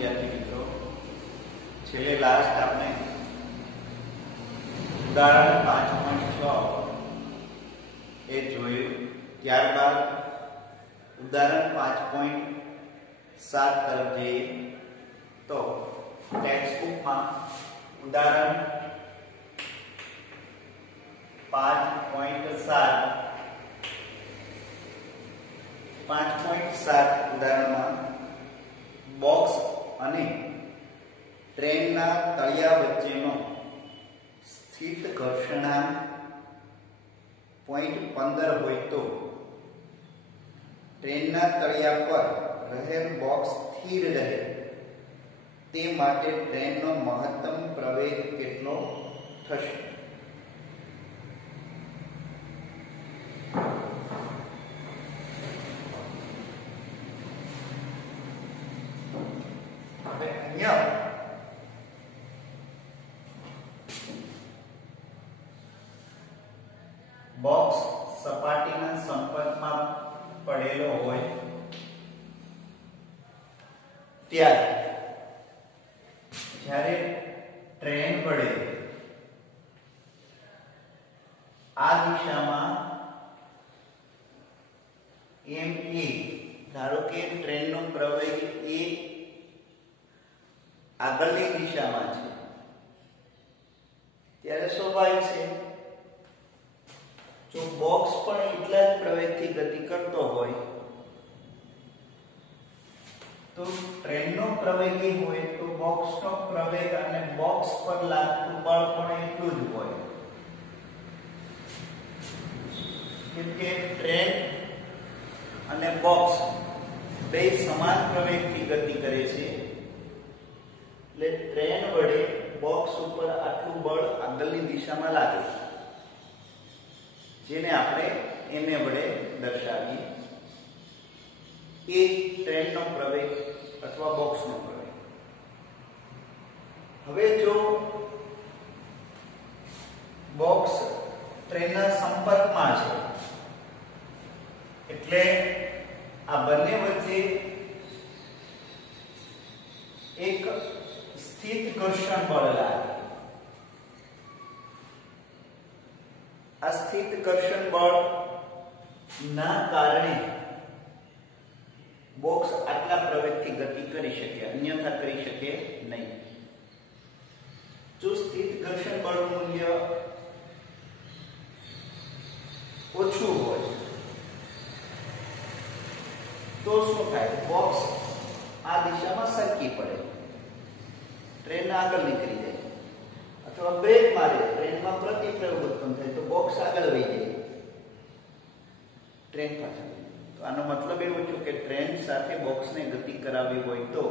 વિદ્યાર્થી મિત્રો, છેલ્લે લાસ્ટ આપણે ઉદાહરણ 5.6 એ જોયું. ત્યારબાદ ઉદાહરણ 5.7 તરફ જઈએ તો ટેક્સ્ટબુકમાં ઉદાહરણ 5.7 ઉદાહરણમાં બોક્સ અને ટ્રેનના તળિયા વચ્ચેનો સ્થિત ઘર્ષણાંક 0.15 હોય તો ટ્રેનના તળિયા પર રહેલ બોક્સ સ્થિર રહે તે માટે ટ્રેનનો મહત્તમ પ્રવેગ કેટલો થશે? હવે અહીંયા બોક્સ સપાટીના સંપર્કમાં પડેલો હોય ત્યારે જ્યારે ટ્રેન વડે આ દિશામાં એમ એ ધારો કે ટ્રેનનો પ્રવેગ એ આગળની દિશામાં છે ત્યારે સ્વાભાવિક છે જો બોક્સ પણ એટલા જ પ્રવેગથી ગતિ કરતો હોય તો ટ્રેનનો પ્રવેગ એ હોય તો બોક્સનો પ્રવેગ અને બોક્સ પર લાગતું બળ પણ એટલું જ હોય. કેમ કે ટ્રેન અને બોક્સ બે સમાન પ્રવેગથી ગતિ કરે છે એટલે ટ્રેન વડે બોક્સ ઉપર આટલું બળ આગળની દિશામાં લાગે છે જેને આપણે ma વડે દર્શાવીએ. એ ટ્રેનનો પ્રવેગ અથવા બોક્સનો પ્રવેગ. હવે જો બોક્સ ટ્રેનના સંપર્કમાં છે એટલે આ બંને વચ્ચે એક સ્થિત ઘર્ષણ બળ લાગે. આ સ્થિત ઘર્ષણ બળ ના કારણે બોક્સ આટલા પ્રવેગથી ગતિ કરી શકે, અન્યથા કરી શકે નહીં. જો સ્થિત ઘર્ષણ બળનું મૂલ્ય ઓછું હોય તો શું થાય? બોક્સ આ દિશામાં સરકી પડે, ટ્રેન આગળ નીકળી જાય, અથવા બ્રેક મારે ટ્રેનમાં પ્રતિપ્રયોગ ઉત્પન્ન થાય તો બોક્સ આગળ વહી જાય, ટ્રેન પાછળ. તો આનો મતલબ એવો છે કે ટ્રેન સાથે બોક્સને ગતિ કરાવવી હોય તો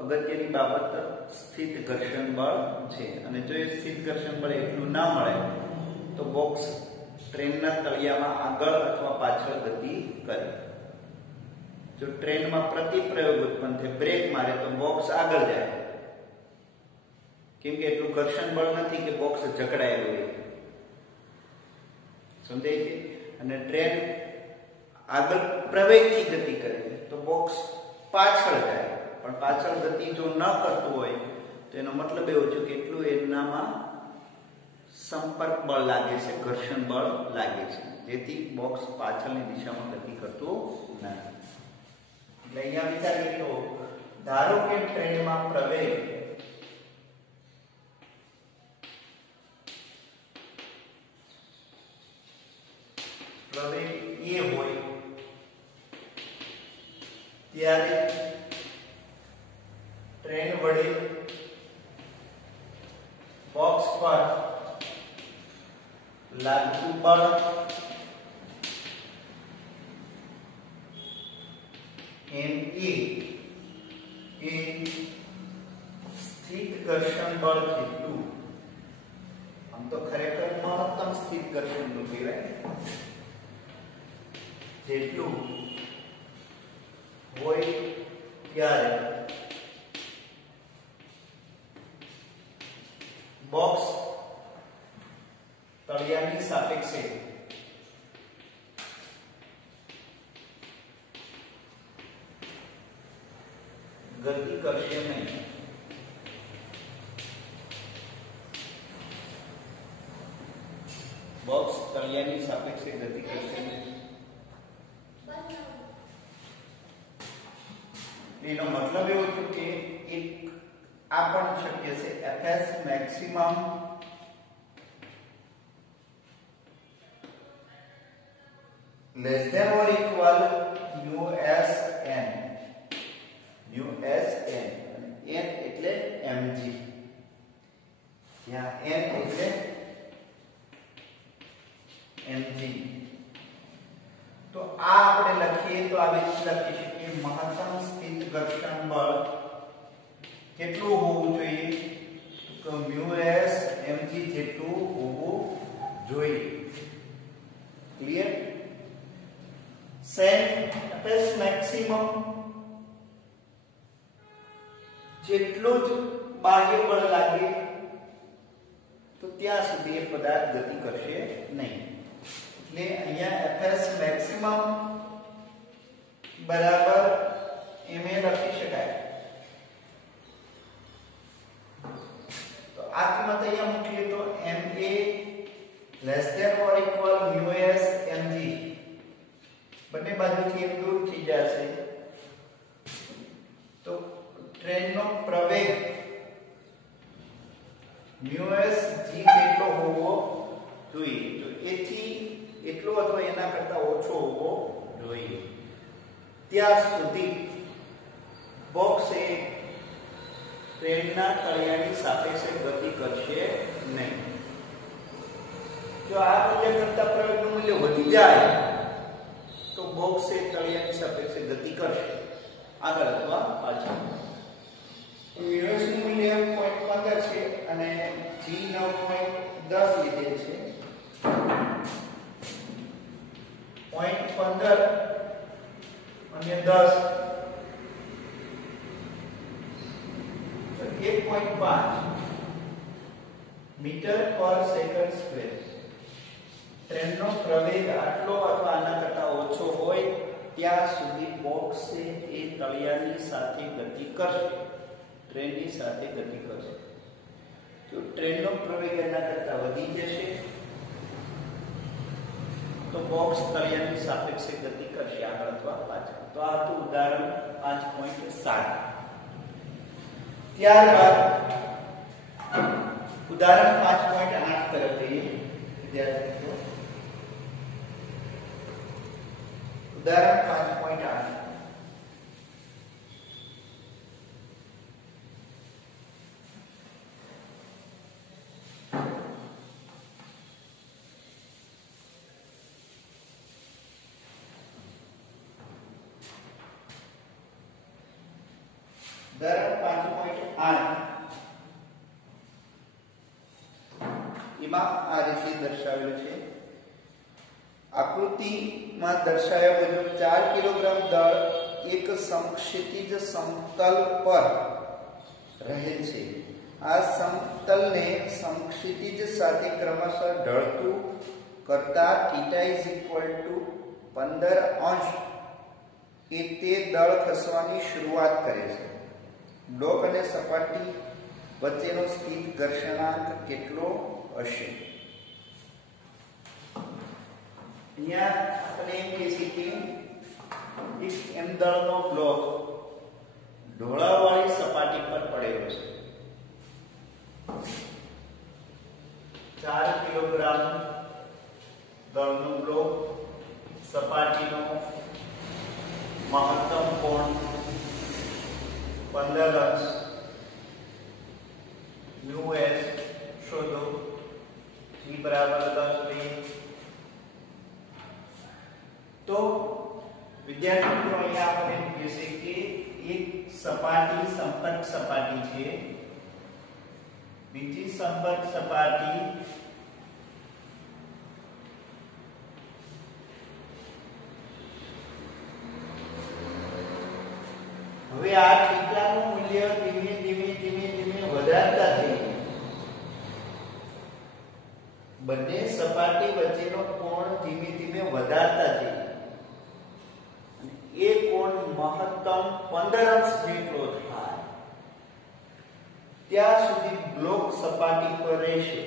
અગત્યની બાબત સ્થિત ઘર્ષણ બળ છે. અને જો એ સ્થિત ઘર્ષણ બળ એટલું ના મળે તો બોક્સ ટ્રેનના તળિયામાં આગળ અથવા પાછળ ગતિ કરે. જો ટ્રેનમાં પ્રતિપ્રયોગ ઉત્પન્ન થાય, બ્રેક મારે તો બોક્સ આગળ જાય, કેમ કે એટલું ઘર્ષણ બળ નથી કે બોક્સ જકડાયેલું હોય. સમજાય છે? અને ટ્રેન આગળ પ્રવેગથી ગતિ કરે તો બોક્સ પાછળ જાય, પણ પાછળ ગતિ જો ન કરતું હોય તો એનો મતલબ એવો છે કે એટલું એનામાં સંપર્ક બળ લાગે છે, ઘર્ષણ બળ લાગે છે, જેથી બોક્સ પાછળની દિશામાં ગતિ કરતું નથી. એટલે અહીંયા વિચારીએ તો ધારો કે ટ્રેનમાં પ્રવેગ એ હોય ત્યારે ટ્રેન વડે બોક્સ પર લાગતું બળ ma એ સ્થિત ઘર્ષણ બળ જેટલું, આમ તો ખરેખર મહત્તમ સ્થિત ઘર્ષણ નું કહેવાય, જેટલું હોય ત્યારે બોક્સ તળિયાની સાપેક્ષે ગતિ કરશે નહીં. બોક્સ તળિયાની સાપેક્ષે ગતિ કરશે નહીં. એનો મતલબ એવો છે કે એક આ પણ શક્ય છે fs maximum less than or equal USN. USN n એટલે mg, ત્યાં n એટલે mg. તો આ આપણે લખીએ તો આવી રીતે લખી શકીએ મહત્તમ સ્થિત ઘર્ષણ બળ કેટલું હોવું જોઈએ? તો મ્યુએસ mg જેટલું હોવું જોઈએ. ક્લિયર? સેન fs મેક્સિમમ જેટલું જ બાહ્ય બળ લાગે તો ત્યાં સુધી એ પદાર્થ ગતિ કરશે નહીં. એટલે અહીંયા fs મેક્સિમમ બરાબર ma લખી શકાય. તો આ કિંમત અહીંયા મૂકીએ તો ma less than or equal µs mg. બંને બાજુથી m દૂર થઈ જશે તો ટ્રેનનો પ્રવેગ µs g કેટલો હોવો જોઈએ? તો એથી એટલો અથવા એના કરતા ઓછો હોવો જોઈએ. ત્યાં સુધી બોક્સ એ ટ્રેનના તળિયાની સાપેક્ષે ગતિ કરશે નહીં. જો આ મૂલ્ય કરતા પ્રવેગનું મૂલ્ય વધી જાય તો બોક્સ એ તળિયાની સાપેક્ષે ગતિ કરશે આગળ અથવા પાછળ. મ્યુએસ નું મૂલ્ય 0.15 છે અને g 9.10 લીધેલ છે. 0.15 અને 10 તો 1.5 મીટર પર સેકન્ડ સ્ક્વેર. ટ્રેનનો પ્રવેગ આટલો અથવા આના કરતા ઓછો હોય ત્યાં સુધી બોક્સ એ તળિયાની સાથે ગતિ કરશે, ટ્રેનની સાથે ગતિ કરશે. જો ટ્રેનનો પ્રવેગ એના કરતા વધી જશે તો બોક્સ તળિયાની સાપેક્ષે ગતિ કરશે આગળ અથવા પાછળ. તો આ હતું ઉદાહરણ 5.7. ત્યારબાદ ઉદાહરણ 5.8 તરફ જઈએ વિદ્યાર્થી મિત્રો. ઉદાહરણ 5.8 એમાં આ રીતે દર્શાવેલું છે. આકૃતિમાં દર્શાવ્યા મુજબ 4 કિલોગ્રામ દળ એક સમક્ષિતિજ સમતલ પર રહેલ છે. આ સમતલને સમક્ષિતિજ સાથે ક્રમશઃ ઢળતું કરતા θ 15° એ તે દળ ખસવાની શરૂઆત કરે છે. બ્લોક અને સપાટી વચ્ચેનો સ્થિત ઘર્ષણાંક કેટલો હશે? અહીંયા આપણે એમ કહીએ કે એક m દળનો બ્લોક ઢોળાવવાળી સપાટી પર પડેલો છે. 4 કિલોગ્રામ દળનો બ્લોક, સપાટીનો મહત્તમ કોણ 15°, µs શોધો, g બરાબર 10 લે. તો વિદ્યાર્થી મિત્રો અહીંયા આપણે એમ કહીએ કે એક સપાટી સંપર્ક સપાટી છે, બીજી સંપર્ક સપાટી હવે આ થીટાનું મૂલ્ય ધીમે ધીમે ધીમે ધીમે વધારતા જઈએ. બંને સપાટી વચ્ચેનો કોણ ધીમે ધીમે વધારતા જઈએ. એ કોણ મહત્તમ 15° જેટલો થાય. ત્યાં સુધી બ્લોક સપાટી પર રહેશે,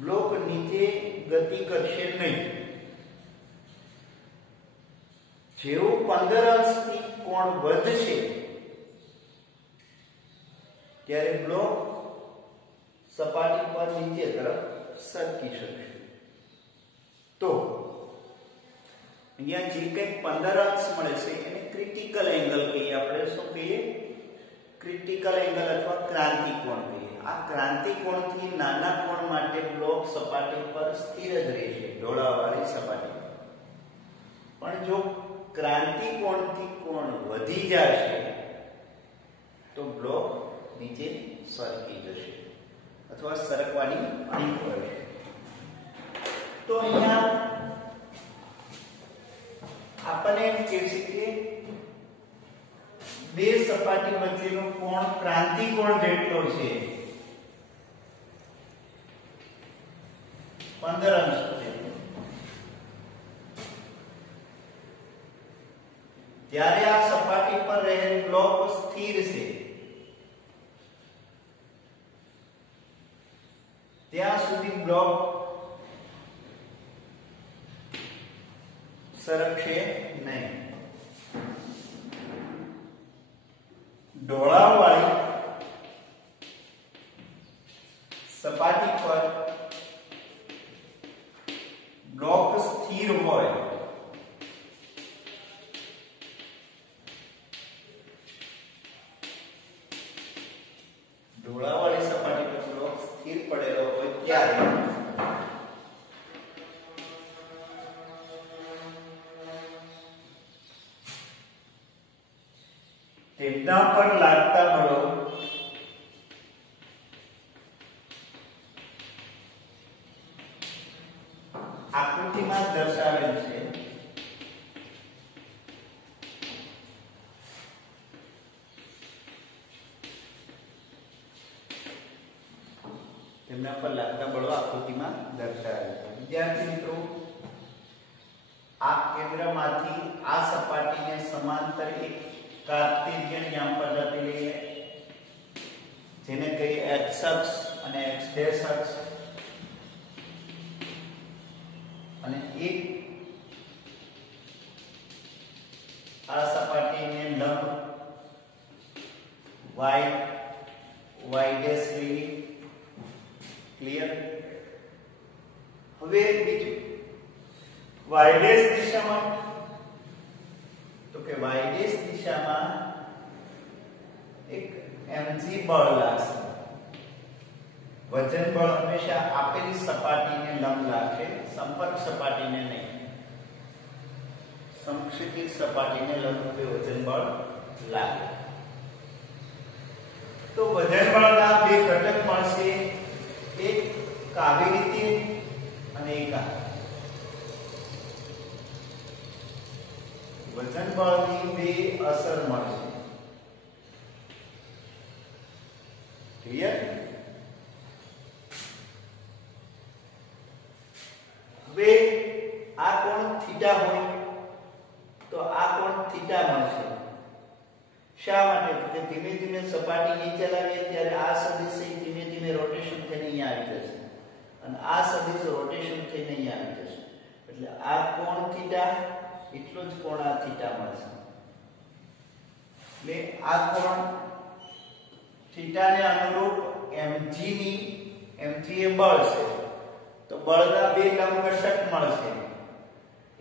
બ્લોક નીચે ગતિ કરશે નહીં. જેવું 15 અંશથી કોણ વધશે ત્યારે બ્લોક સપાટી પર નીચે તરફ સરકી શકશે. તો અહીંયા જે કંઈ 15 અંશ મળે છે એને ક્રિટિકલ એંગલ કહીએ. આપણે શું કહીએ? ક્રિટિકલ એંગલ અથવા ક્રાંતિ કોણ કહીએ. આ ક્રાંતિ કોણથી નાના કોણ માટે બ્લોક સપાટી પર સ્થિર જ રહેશે, ઢોળાવવાળી સપાટી પર. પણ જો ક્રાંતિ કોણથી કોણ વધી જશે તો બ્લોક નીચે સરકી જશે અથવા સરકવાની અણી પડશે. તો અહીંયા આપણને એમ કહે છે કે બે સપાટી વચ્ચેનો કોણ ક્રાંતિ કોણ જેટલો છે, 15 અંશ જેટલો. ત્યારે આ સપાટી પર રહેલ બ્લોક સ્થિર છે, ત્યાં સુધી બ્લોક સરકશે નહીં. ઢોળાવવાળી સપાટી પર બ્લોક સ્થિર હોય ઢોળાવવાળી સપાટી પર બ્લોક સ્થિર પડેલો હોય ત્યારે તેમના પર લાગતા બળો આકૃતિમાં દર્શાવેલ છે. તેમના પર લાગતા બળો આકૃતિમાં દર્શાવેલ છે. વિદ્યાર્થી મિત્રો, આ કેન્દ્રમાંથી આ સપાટીને સમાંતર એક કાર્ટેશિયન યામ પદ્ધતિ લઈએ, જેને કહીએ x અક્ષ અને x ડેશ અક્ષ, અને એક આ સપાટીને લંબ y ડેશ લઈએ. ક્લિયર? હવે બીજું y ડેશ દિશામાં, તો કે y ડેશ દિશામાં એક mg બળ લાગશે. વજન બળ હંમેશા આપેલી સપાટીને લંબ લાગશે, સંપર્ક સપાટીને નહીં. સમક્ષિતિજ સપાટીને લંબ વજન બળ લાગે. તો વજન બળના બે ઘટક મળશે, એક આવી રીતે અને એક આ. વજન બળની બે અસર મળશે. ક્લિયર? હવે આ કોણ થીટા હોય તો આ કોણ થીટા મળશે. શા માટે? તો ધીમે ધીમે સપાટી નીચે લાવીએ ત્યારે આ સદિશ ધીમે ધીમે રોટેશન થઈને અહીંયા આવી જશે, અને આ સદિશ રોટેશન થઈને અહીંયા આવી જશે. એટલે આ કોણ થીટા એટલો જ કોણ આ થીટા મળશે. એટલે આ કોણ થીટાને અનુરૂપ mg એ બળ છે, તો બળના બે લંબ ઘટક મળશે.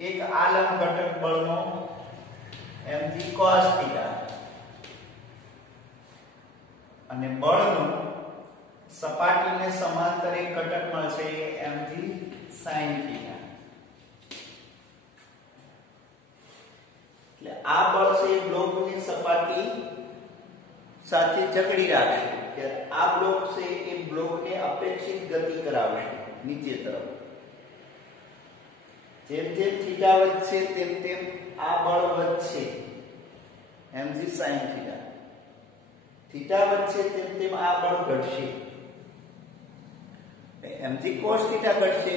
એક આ લંબ ઘટક બળનો mg cos થીટા, અને બળનો સપાટીને સમાંતર એક ઘટક મળશે mg sin થીટા. એટલે આ બળ છે બ્લોકની સપાટી સાથે જકડી રાખશે, ત્યારે આ બ્લોક છે એ બ્લોકને અપેક્ષિત ગતિ કરાવશે નીચે તરફ. જેમ જેમ થીટા વધશે તેમ તેમ આ બળ વધશે mg sin થીટા. થીટા વધશે તેમ તેમ આ બળ ઘટશે, mg cos થીટા ઘટશે.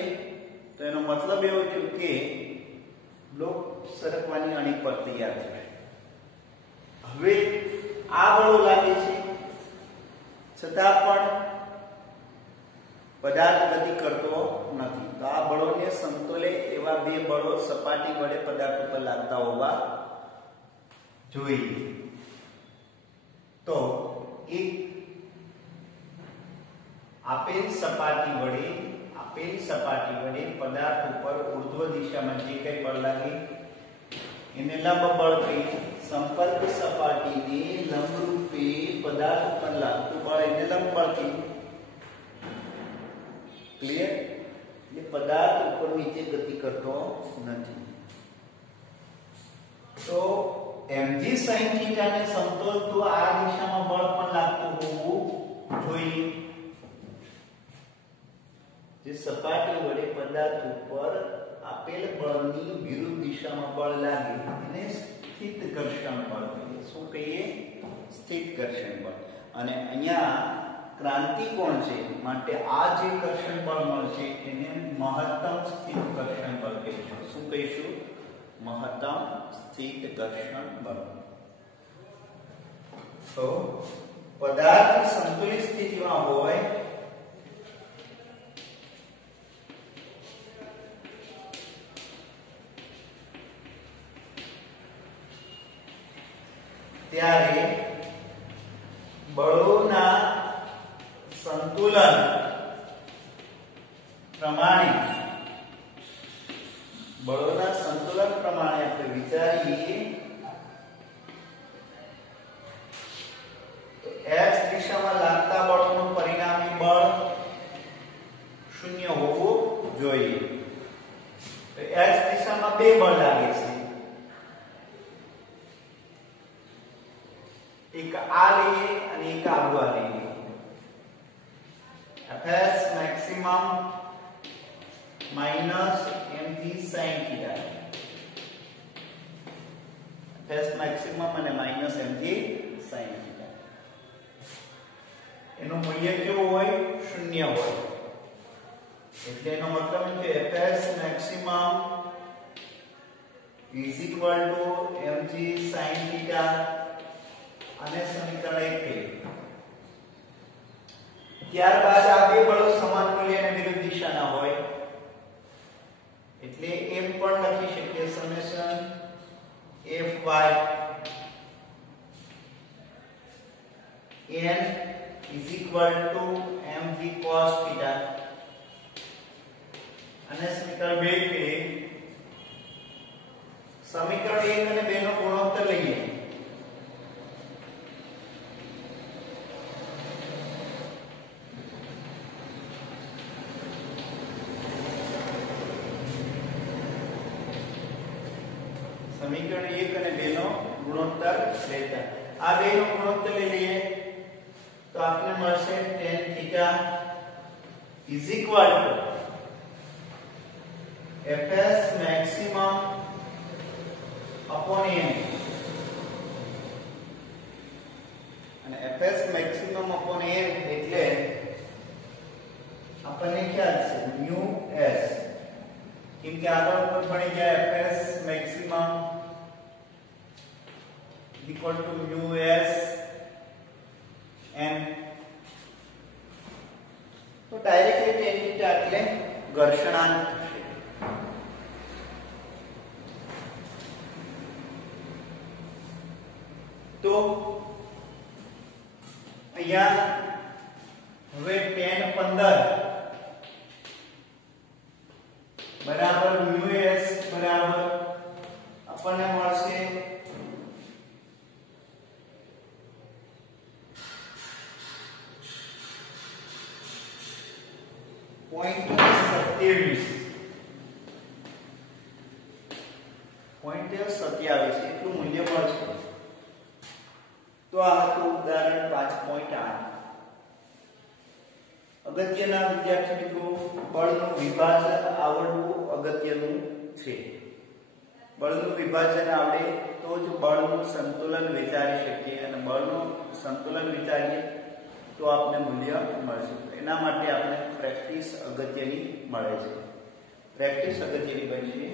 તો એનો મતલબ એવો થયો કે બ્લોક સરકવાની અણી પર તૈયાર થશે. હવે આ બળો લાગે છે છતાં પણ પદાર્થ ગતિ કરતો નથી. તો આ બળોને સમતોલે એવા બે બળો સપાટી વડે પદાર્થ ઉપર લાગતા હોવા જોઈએ. તો એક આપેલ સપાટી વડે પદાર્થ ઉપર ઉર્ધ્વ દિશામાં જે કંઈ બળ લાગે એને લંબ બળ કહીએ. સંપર્ક સપાટીને લંબરૂપે પદાર્થ ઉપર લાગતું બળ એને લંબ બળ કહીએ. ક્લિયર? એટલે પદાર્થ ઉપર નીચે ગતિ કરતો નથી. તો mg sin θ ને સમતોલતું આ દિશામાં બળ પણ લાગતું હોવું જોઈએ. જે સપાટી વડે પદાર્થ ઉપર આપેલ બળની વિરુદ્ધ દિશામાં બળ લાગે એને સ્થિત ઘર્ષણ બળ કહીએ. શું કહીએ? સ્થિત ઘર્ષણ બળ. અને અહીંયા ક્રાંતિ કોણ છે માટે આ જે ઘર્ષણ બળ મળશે એને મહત્તમ સ્થિત ઘર્ષણ બળ કહીશું. શું કહીશું? મહત્તમ સ્થિત ઘર્ષણ બળ. તો પદાર્થ સંતુલિત સ્થિતિમાં હોય ત્યારે બળોના સંતુલન પ્રમાણે આપણે વિચારીએ તો x દિશામાં લાગતા બળોનું પરિણામી બળ 0 હોવું જોઈએ. તો x દિશામાં બે બળ લાગે છે. એક આ લઈએ અને એક આ લઈએ. Fs maximum minus mg sin θ. Fs maximum અને minus mg sin θ. એનું મૂલ્ય કેવું હોય? 0 હોય. એટલે એનો મતલબ એમ કે Fs maximum is equal to mg sin θ. અને સમીકરણ 1 છે. ત્યારબાદ આ બે બળો સમાન મૂલ્ય અને વિરુદ્ધ દિશાના હોય એટલે એમ પણ લખી શકીએ summation Fy n is equal to mg cos θ. અને સમીકરણ 2 કે સમીકરણ 1 અને 2 નો ગુણોત્તર લઈએ. સમીકરણ 1 અને 2 નો ગુણોત્તર લેતા આ બે નો ગુણોત્તર લઈ લઈએ તો આપને મળશે tan θ is equal to Fs maximum upon n. અને Fs maximum upon n એટલે આપણને ખ્યાલ છે mu s. કેમ કે આગળ ઉપર ભણી ગયા Fs maximum equal to mu s n. તો ડાયરેક્ટલી tan θ એટલે ઘર્ષણાંક થશે. તો અહીંયા હવે tan 15 બરાબર mu s બરાબર આપણને મળશે 0.27 એટલું મૂલ્ય મળશે. તો આ હતું ઉદાહરણ 5.8. અગત્યના વિદ્યાર્થી મિત્રો બળનું વિભાજન આવડવું અગત્યનું છે. બળનું વિભાજન આવડે તો જ બળનું સંતુલન વિચારી શકીએ અને બળનું સંતુલન વિચારીએ તો આપને મૂલ્ય મળશે. એના માટે આપણે પ્રેક્ટિસ અગત્યની મળે છે. પ્રેક્ટિસ અગત્યની બનશે.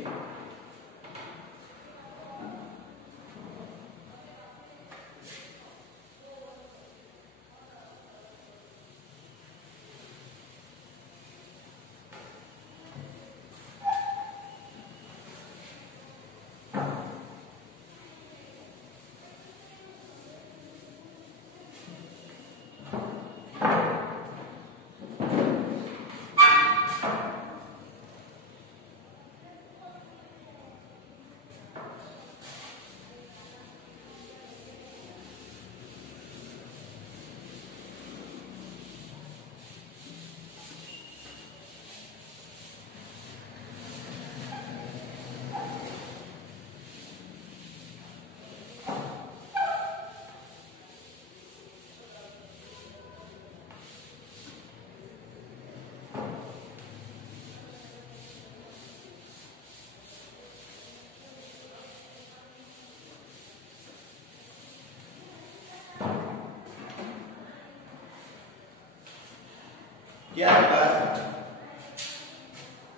ત્યારબાદ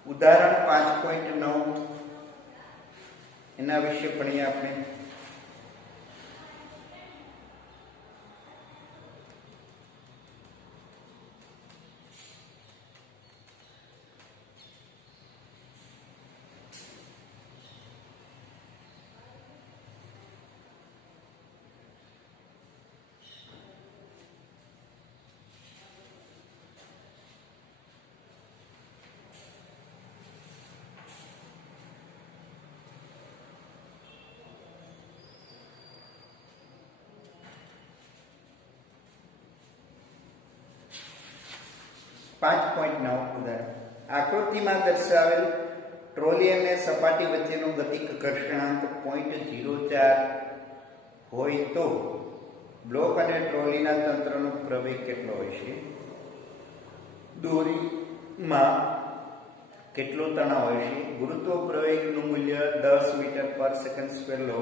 ઉદાહરણ 5.9 એના વિશે ભણીએ આપણે. આકૃતિમાં દર્શાવેલ ટ્રોલી અને સપાટી વચ્ચેનો ગતિક ઘર્ષણાંક 0.04 હોય તો બ્લોક અને ટ્રોલીના તંત્રનો પ્રવેગ કેટલો હશે? દોરીમાં કેટલો તણાવ હશે? ગુરુત્વ પ્રવેગનું મૂલ્ય 10 મીટર પર સેકન્ડ સ્ક્વેર લો.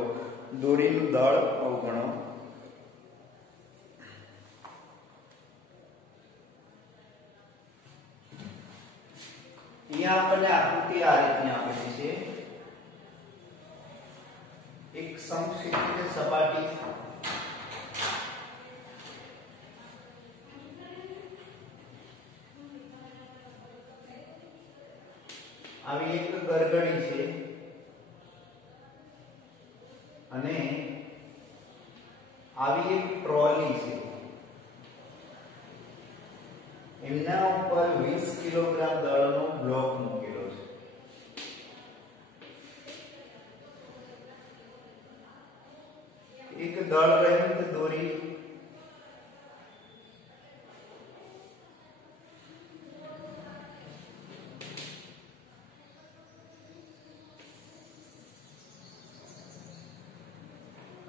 દોરીનું દળ અવગણો. અહીંયા આપણને આકૃતિ આ રીતની આપેલી છે. એક સમક્ષિતિજ સપાટી આવી એક ગરગડી છે અને આવી એક ટ્રોલી છે. એમના ઉપર 20 કિલોગ્રામ દળનો બ્લોક મૂકેલો છે. એક દળ રહિત દોરી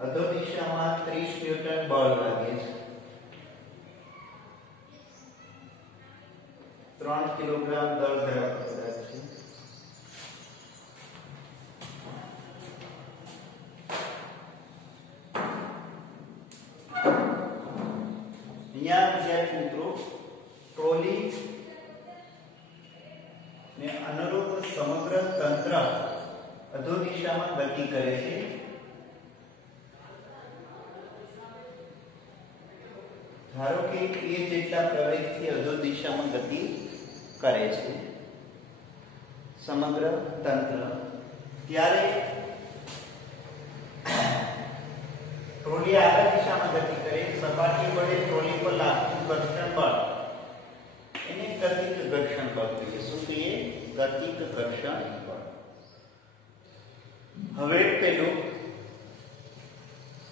અધો દિશામાં 30 ન્યૂટન બળ લાગે છે. 3 કિલોગ્રામ દળ ધરાવતો પદાર્થ છે. અહીંયા વિદ્યાર્થી મિત્રો ટ્રોલી ને અનુરૂપ સમગ્ર તંત્ર અધો દિશામાં ગતિ કરે છે. ધારો કે a જેટલા પ્રવેગથી અધો દિશામાં ગતિ કરે છે સમગ્ર તંત્ર. ત્યારે ટ્રોલી આગળ દિશામાં ગતિ કરે. સપાટી વડે ટ્રોલી પર લાગતું ઘર્ષણ બળ એને ગતિક ઘર્ષણ બળ કહીએ. શું કહીએ? ગતિક ઘર્ષણ બળ. હવે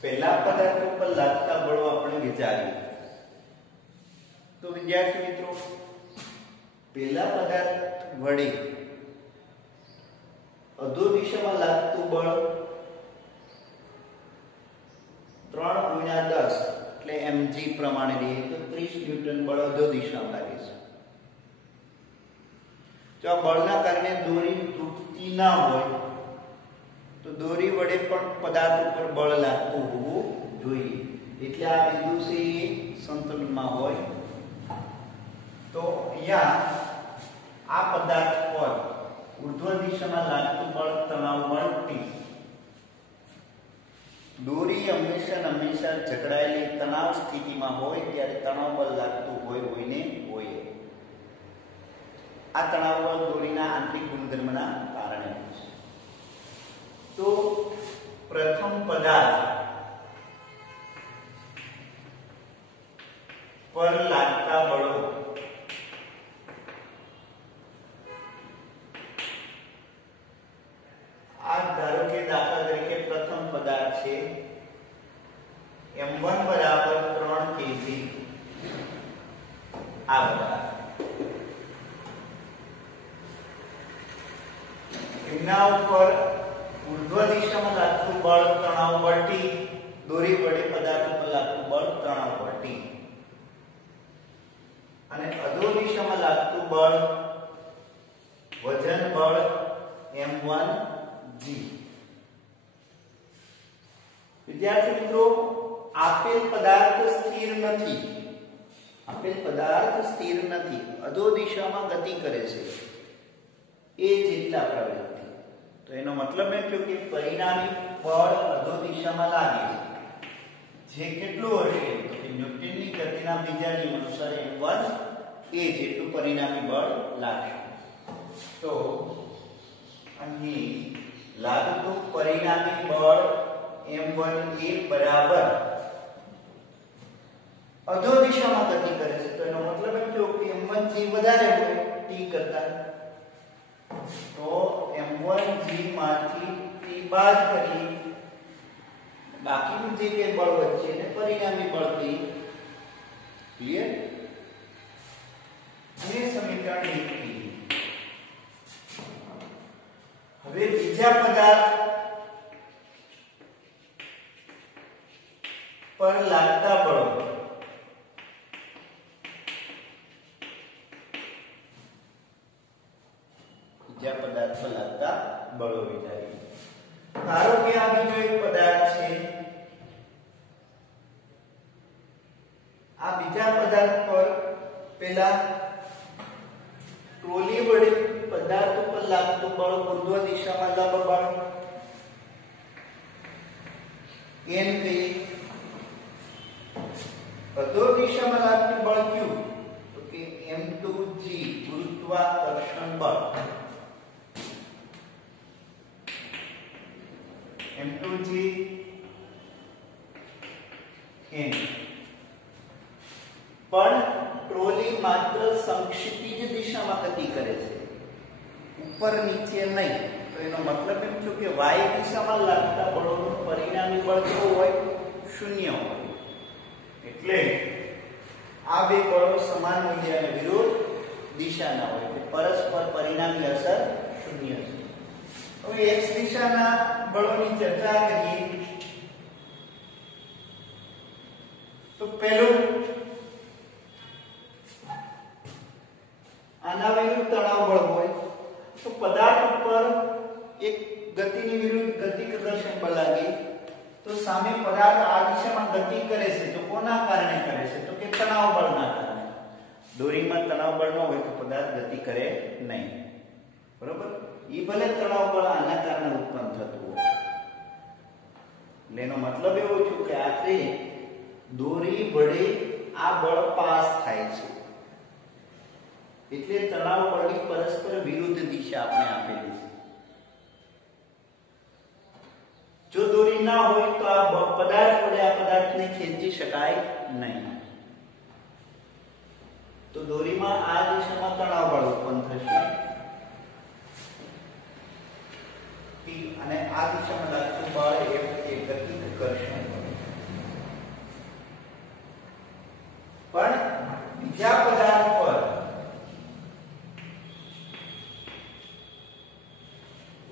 પહેલા પદાર્થ ઉપર લાગતા બળો આપણે વિચારીએ. તો વિદ્યાર્થી મિત્રો પહેલા પદાર્થ વડે અધો દિશામાં લાગતું બળ 3 × 10 એટલે mg પ્રમાણે લઈએ તો 30 ન્યૂટન બળ અધો દિશામાં લાગે છે. જો આ બળના કારણે દોરી તૂટતી ના હોય તો દોરી વડે પણ પદાર્થ ઉપર બળ લાગતું હોવું જોઈએ. એટલે આ બિંદુ છે એ સંતુલનમાં હોય. તો અહીંયા આ પદાર્થ પર ઉર્ધ્વ દિશામાં લાગતું બળ તણાવ બળ T. દોરી હંમેશા જકડાયેલી તણાવ સ્થિતિમાં હોય ત્યારે તણાવ બળ લાગતું હોય ને હોય. આ તણાવ બળ દોરીના આંતરિક ગુણધર્મના કારણે છે. તો પ્રથમ પદાર્થ પર લાગતા બળો ધારો કે દાખલા તરીકે પ્રથમ પદાર્થ છે m1 બરાબર 3 kg. આ પદાર્થ એમના ઉપર ઉર્ધ્વ દિશામાં લાગતું બળ તણાવ બળ T. દોરી વડે પદાર્થ ઉપર લાગતું બળ તણાવ બળ T અને અધો દિશામાં લાગતું બળ વજન બળ m1g. વિદ્યાર્થી મિત્રો આપેલ પદાર્થ સ્થિર નથી. આપેલ પદાર્થ સ્થિર નથી, અધો દિશામાં ગતિ કરે છે એ જેટલા પ્રવેગથી. તો એનો મતલબ એમ થયો કે પરિણામી બળ અધો દિશામાં લાગે છે, જે કેટલું હશે તો કે ન્યૂટનની ગતિના બીજા નિયમ અનુસાર m1 એ જેટલું પરિણામી બળ લાગશે. તો અહીં લાગતું પરિણામી બળ m1 એ બરાબર અધો દિશામાં ગતિ કરે છે. તો એનો મતલબ એમ થયો કે m1 g વધારે હોય t કરતા, તો m1 g માંથી t બાદ કરી બાકીનું જે કે બળ વધશે એને પરિણામી બળ કહીએ. ક્લિયર? અને સમીકરણ 1 થી હવે બીજા પદાર્થ પર લાગતા બળો. બીજા પદાર્થ પર લાગતા બળો વિચારીએ. ધારો કે આ બીજો એક પદાર્થ છે, આ બીજા પદાર્થ પર પેલા ટ્રોલી વડે પદાર્થ ઉપર લાગતું બળ ઉર્ધ્વ દિશામાં લંબ બળ n કહીએ. અધો દિશામાં લાગતું બળ કયું તો કે m2g ગુરુત્વાકર્ષણ બળ. m2g n. પણ ટ્રોલી માત્ર સંક્ષિતિજ દિશામાં ગતિ કરે છે, ઉપર નીચે નહીં. તો એનો મતલબ એમ છે કે y દિશામાં લાગતા બળોનું પરિણામી બળ કેવું હોય? શૂન્ય હોય. એટલે આ બે બળો સમાન મૂલ્ય અને વિરુદ્ધ દિશાના હોય, એટલે પરસ્પર પરિણામી અસર શૂન્ય છે. હવે x દિશાના બળોની ચર્ચા કરીએ તો પહેલું આના વિરુદ્ધ તણાવ બળ હોય તો પદાર્થ ઉપર એક ગતિની વિરુદ્ધ ગતિ ઘર્ષણ બળ લાગે તો સામે પદાર્થ આ દિશામાં ગતિ કરે છે તો કોના કારણે કરે છે તો કે તણાવ બળના કારણે. દોરીમાં તણાવ બળ ન હોય તો પદાર્થ ગતિ કરે નહીં. બરોબર? ઈ ભલે તણાવ બળ આના કારણે ઉત્પન્ન થતું હોય. એનો મતલબ એવો છે કે આખરે દોરી વડે આ બળ પાસ થાય છે, એટલે તણાવ બળની પરસ્પર વિરુદ્ધ દિશા આપણે આપેલી છે. જો દોરી ના હોય તો આ પદાર્થ વડે આ પદાર્થને ખેંચી શકાય નહીં. તો દોરીમાં આ દિશામાં તણાવ બળ ઉત્પન્ન થશે અને આ દિશામાં લાગતું બળ એ ગતિ ઘર્ષણ બળ. પણ બીજા પદાર્થ પર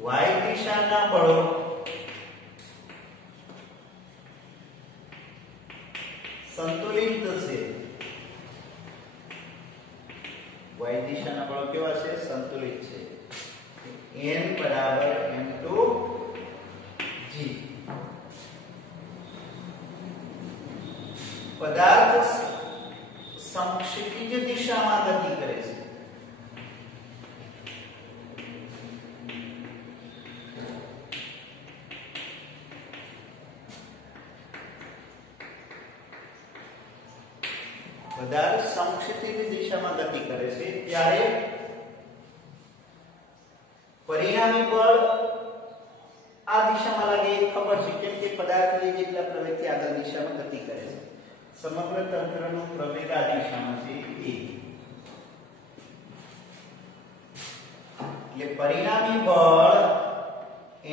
y દિશાના બળો સંતુલિત થશે. y દિશાના બળો કેવા છે? સંતુલિત છે. n બરાબર m2g. પદાર્થ સમક્ષિતિજ દિશામાં ગતિ કરે છે. પદાર્થ સમક્ષિતિજ દિશામાં ગતિ કરે છે ત્યારે પરિણામી બળ આ દિશામાં લાગે એ ખબર છે, કેમ કે પદાર્થ જેટલા પ્રવેગથી આગળ દિશામાં ગતિ કરે છે. સમગ્ર તંત્રનો પ્રવેગ આ દિશામાં છે a. એટલે પરિણામી બળ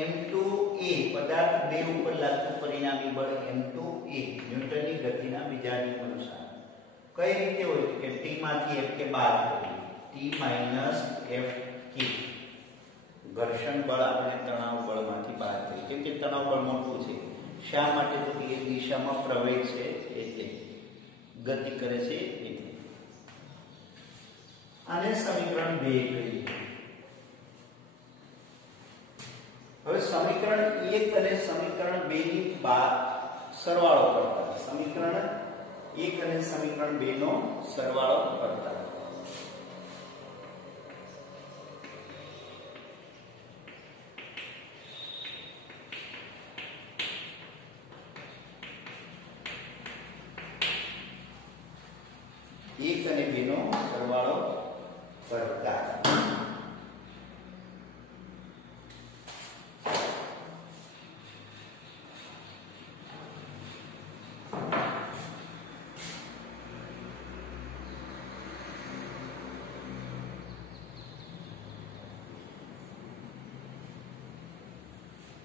m2a પદાર્થ 2 ઉપર લાગતું પરિણામી બળ m2a ન્યૂટનની ગતિના બીજા નિયમ અનુસાર કઈ રીતે હોય કે t માંથી f કે બાદ કરીએ t - f k. ઘર્ષણ બળ આપણે તણાવ બળમાંથી બાદ કરીએ, કેમ કે તણાવ બળ મોટું છે. શા માટે તો એ દિશામાં પ્રવેગ છે એટલે ગતિ કરે છે એટલે. આને સમીકરણ 2 કહીએ. હવે સમીકરણ 1 અને સમીકરણ 2 ની બાદ સરવાળો કરતા સમીકરણ 1 અને સમીકરણ 2 નો સરવાળો કરતા એક અને 2 નો સરવાળો કરતા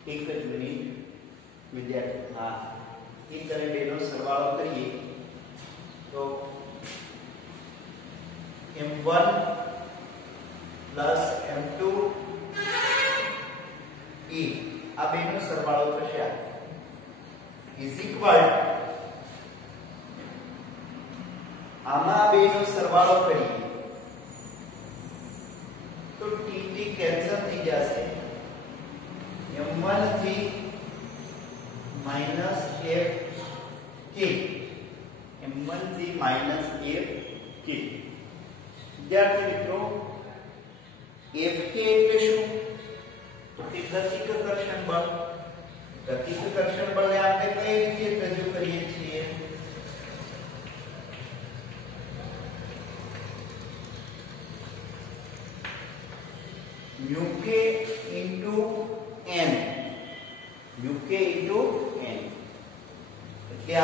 एक જ મિનિટ વિદ્યાર્થી હા એક અને 2 નો સરવાળો કરીએ તો m1 m2 e આ બેનો સરવાળો થશે ઇઝ ઇક્વલ આમાં બેનો સરવાળો કરીએ તો t કેન્સલ થઈ જશે m1 થી માઈનસ f k m1 થી માઈનસ f k વિદ્યાર્થી મિત્રો fk એટલે શું તો તે ગતિકર્ષણ બળ ગતિકર્ષણ બળને આપણે કઈ રીતે રજૂ કરીએ છીએ uk into n uk into n એટલે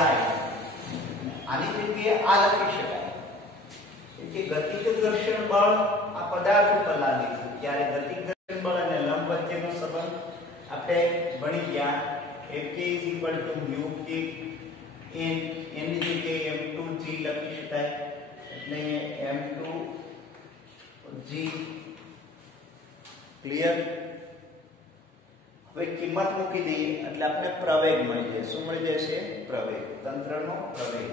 આની જગ્યાએ આ લખી શકાય કે ગતિકર્ષણ બળ આ પદાર્થ ઉપર લાગે છે ત્યારે ગતિકર્ષણ બળ અને લંબ વચ્ચેનો સંબંધ આપણે ભણી ગયા Fk μk n ની જગ્યાએ m2g લખી શકાય એટલે m2g ક્લિયર હવે કિંમત મૂકી દઈએ એટલે આપણે પ્રવેગ મળી જાય શું મળી જશે પ્રવેગ તંત્રનો પ્રવેગ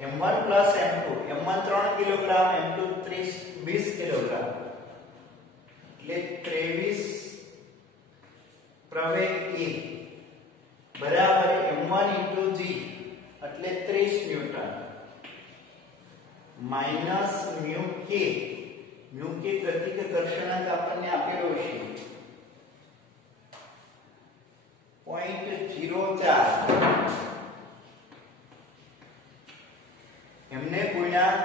m1 plus m2 m1 3 kilogram m2 20 kilogram એટલે 23 પ્રવેગ a બરાબર m1 * g એટલે 30 ન્યૂટન માઈનસ μ k ગતિકર્ષણાંક આપણને આપેલો છે 0.04 એમને ગુણ્યા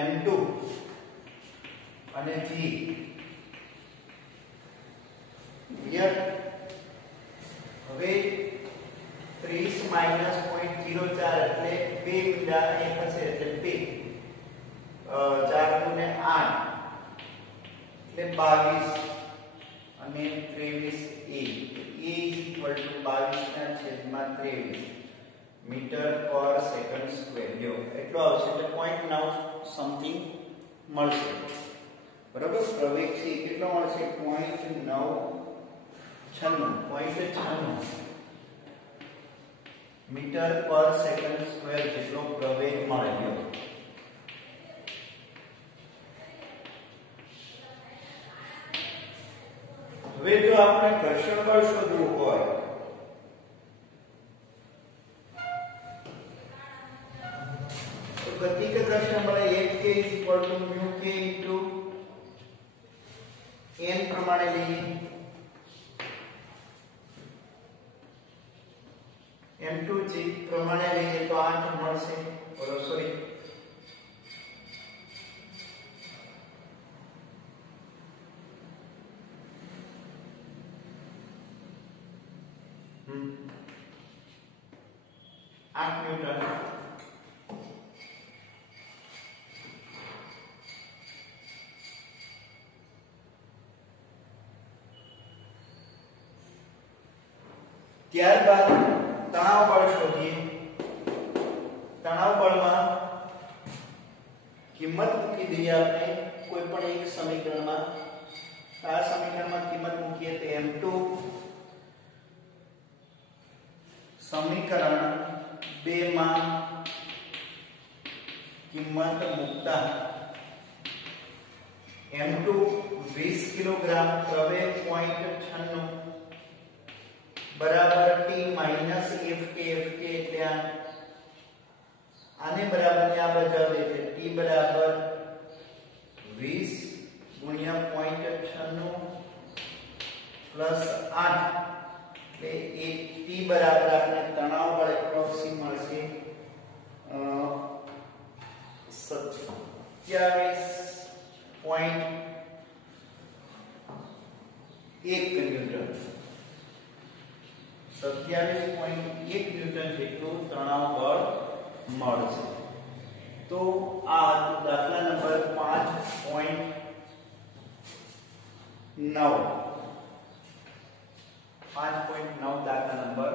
m2 અને g ક્લિયર હવે 30 માઈનસ 0.04 એટલે 2 ગુણ્યા 1 હશે એટલે 2 4 ગુણ્યા 8 એટલે 22 અને 23 a = 22 ના છેદમાં 23 મીટર પર સેકન્ડ સ્ક્વેર લ્યો એટલો આવશે એટલે 0.9 સમથિંગ મળશે બરાબર પ્રવેગ છે કેટલો મળશે 0.96 મીટર પર સેકન્ડ સ્ક્વેર જેટલો પ્રવેગ મળે લ્યો હવે જો આપણે ઘર્ષણ બળ શોધવું હોય ગતિકર્ષણ બળ Fk μk n પ્રમાણે લઈએ m2g પ્રમાણે લઈએ તો 8 મળશે બોલો સોરી ન્યૂટન ત્યારબાદ તણાવ બળ શોધીએ તણાવ બળમાં કિંમત મૂકી દઈએ આપણે કોઈ પણ એક સમીકરણમાં આ સમીકરણમાં કિંમત મૂકીએ તો m2 સમીકરણ 2 માં કિંમત મૂકતા m2 20 કિલોગ્રામ પ્રવેગ 0.96 બરાબર t માઈનસ fk એટલે આને બરાબર ને આ બજાવ દે એટલે t બરાબર 20 ગુણ્યા 0.96 પ્લસ 8 એટલે એ t બરાબર આપણે તણાવ બળ એપ્રોક્સી મળશે 27.1 ન્યૂટન 27.1 ન્યૂટન જેટલું તણાવ બળ મળશે. તો આ દાખલા નંબર 5.9 દાખલા નંબર.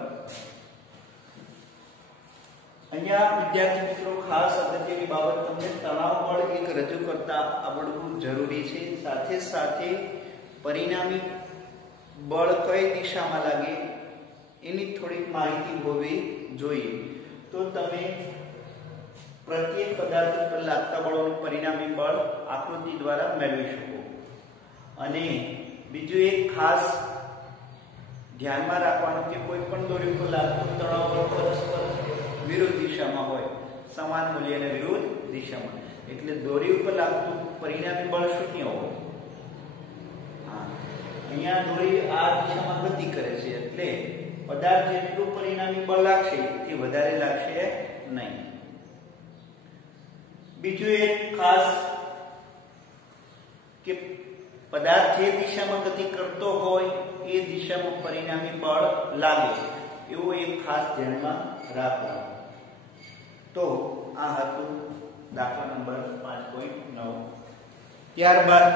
અહીંયા વિદ્યાર્થી મિત્રો ખાસ અગત્યની બાબત તમને તણાવ બળ એક રજૂ કરતા આવડવું જરૂરી છે. સાથે સાથે પરિણામી બળ કઈ દિશામાં લાગે એની થોડીક માહિતી હોવી જોઈએ. તો તમે પ્રત્યેક પદાર્થ પર લાગતા બળોનું પરિણામી બળ આકૃતિ દ્વારા મેળવી શકો. અને બીજું એક ખાસ ધ્યાનમાં રાખવાનું કે કોઈ પણ દોરી ઉપર લાગતું તણાવ બળ પરસ્પર વિરુદ્ધ દિશામાં હોય, સમાન મૂલ્ય અને વિરુદ્ધ દિશામાં. એટલે દોરી ઉપર લાગતું પરિણામી બળ શૂન્ય હોય. અહીંયા દોરી આ દિશામાં ગતિ કરે છે એટલે પદાર્થ જેટલું પરિણામી બળ લાગશે તે વધારે લાગશે નહીં. બીજું એક ખાસ કે પદાર્થ જે દિશામાં ગતિ કરતો હોય એ દિશામાં પરિણામી બળ લાગે એવું એક ખાસ ધ્યાનમાં રાખવાનું. તો આ હતું દાખલા નંબર 5.9. ત્યારબાદ